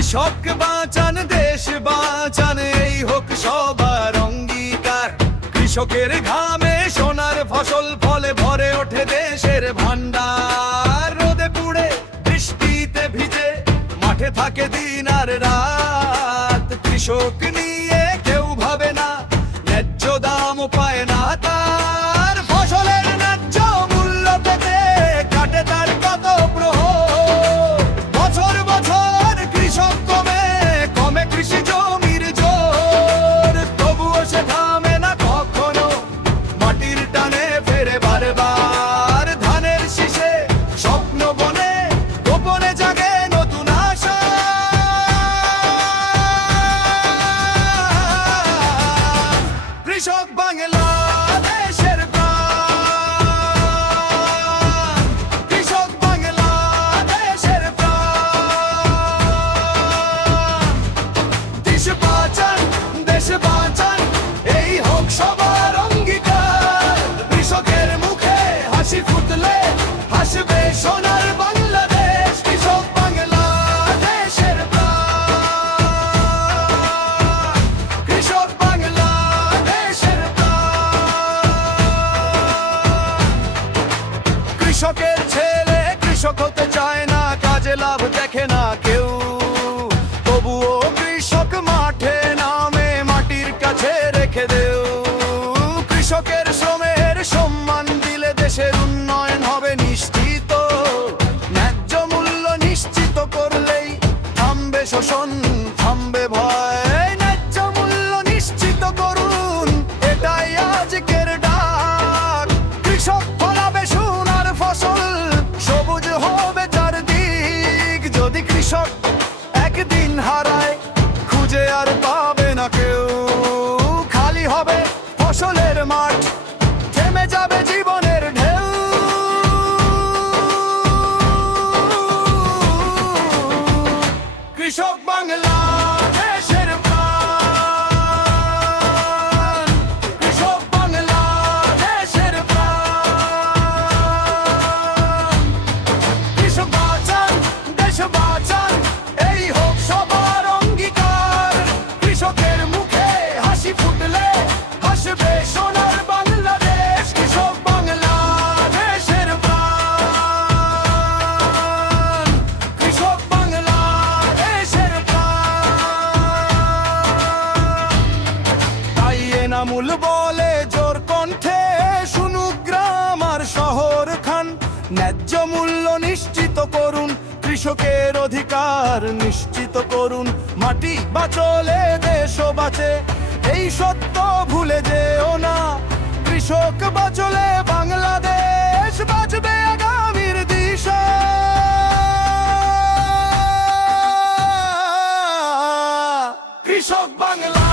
কৃষক বাঁচান দেশ বাঁচান, এই হোক সবার অঙ্গীকার। কৃষকের ঘামে সোনার ফসল ফলে ভরে ওঠে দেশের ভান্ডার। রোদে পুড়ে বৃষ্টিতে ভিজে মাঠে থাকে দিন আর রাত। কৃষক নিয়ে কেউ ভাবে না, ন্যায্য দাম পায় না তার। ফসলের ন্যায্য মূল্য পেতে কাটে তার কত প্রহর। বছর বছর কৃষক কমে কমে কৃষি জমির জোর, তবুও সে থামে না কখনো, মাটির টানে ফেরে বারবার। ধানের শীষে স্বপ্ন বনে গোপনে জাগে নতুন আশা। কৃষক বাংলাদেশের প্রাণ, কৃষক বাংলাদেশের প্রাণ। দেশ বাঁচান দেশ বাঁচান, এই হোক সবার অঙ্গীকার। কৃষকের মুখে হাসি ফুটলে হাসবে সোনার বাংলাদেশ। কৃষক বাংলাদেশের প্রাণ, কৃষক বাংলাদেশের প্রাণ। কৃষকের ছেলে কৃষক হতে চায় না, কাজে লাভ দেখে না কেউ, তবুও কৃষক মাঠে নামে মাটির কাছে রেখে দেও। কৃষকের শ্রমের সম্মান দিলে দেশের উন্নয়ন হবে নিশ্চিত। ন্যায্য মূল্য নিশ্চিত করলেই থামবে শোষণ, থামবে ভয়। ন্যায্য মূল্য নিশ্চিত করুন, এটাই আজকের ডাক। কৃষক ফলাবে সোনার ফসল, সবুজ হবে চারদিক। যদি কৃষক একদিন হারায় খুঁজে আর পাবে না কেউ, খালি হবে ফসলের মাঠ, থেমে যাবে জীবনের ঢেউ। কৃষক বাংলাদেশের প্রাণ, কৃষক বাংলাদেশের প্রাণ। কৃষক বাঁচান দেশ বাঁচান, এই হোক সবার অঙ্গীকার। কৃষকের মুখে হাসি ফুটলে হাসবে সোনার বাংলাদেশ। কৃষক বাংলাদেশের প্রাণ, কৃষক বাংলাদেশের প্রাণ। তাই এনামুল বলে জোর কণ্ঠে, শুনুক গ্রাম আর শহর খান। ন্যায্য মূল্য নিশ্চিত করুন, কৃষকের অধিকার নিশ্চিত করুন। মাটি বাঁচলে দেশও বাঁচে, এই সত্য ভুলে যেও না। কৃষক বাঁচলে বাংলাদেশ বাঁচবে আগামীর দিশা। কৃষক বাংলা